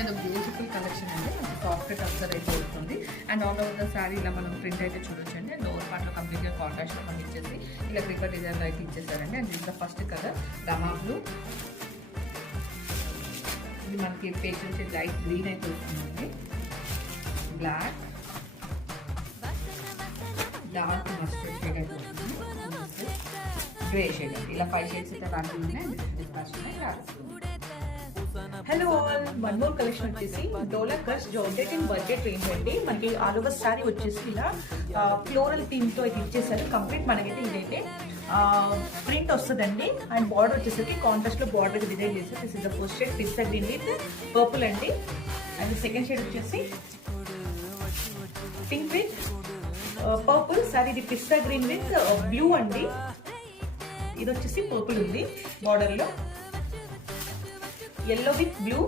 ఇది beautiful collection అండి, మనకి సాఫ్ట్ టస్సర్ అయితే వస్తుంది. And all over the sari ఇలా మనం ప్రింట్ అయితే చూడొచ్చండి. అండ్ లోవర్ పార్ట్లో కంప్లీట్గా కాంట్రాస్ట్లో మనకి ఇచ్చేసి ఇలా క్రికెట్ డిజైన్లో అయితే ఇచ్చేసారండి. అండ్ ఇది ఫస్ట్ కలర్ రమా బ్లూ. ఇది మనకి పేజ్ వచ్చి లైట్ గ్రీన్ అయితే వస్తుందండి. బ్లాక్, డార్క్ మస్టర్డ్ షేడ్ అయితే వస్తుంది, గ్రే షేడ్. ఇలా 5 షేడ్స్ అయితే అవైలబుల్ ఉన్నాయి. Hello all, one more collection వచ్చేసి డోలా కర్స్ జార్జెట్ ఇన్ బడ్జెట్ రేంజ్ అండి. మనకి ఆల్ ఓవర్ శారీ వచ్చేసి ఇలా ఫ్లోరల్ థీమ్తో ఇది ఇచ్చేసారు. కంప్లీట్ మనకైతే ఇదైతే ప్రింట్ వస్తుందండి. అండ్ బార్డర్ వచ్చేసరికి కాంట్రాస్ట్లో బార్డర్ డిజైన్ చేస్తారు. This is the first shade pista green with purple అండి. అండ్ సెకండ్ షేడ్ వచ్చేసి పింక్ విత్ పర్పుల్. సారీ ఇది పిస్తా గ్రీన్ విత్ బ్లూ అండి. ఇది వచ్చేసి పర్పుల్ ఉంది బార్డర్లో. yellow with blue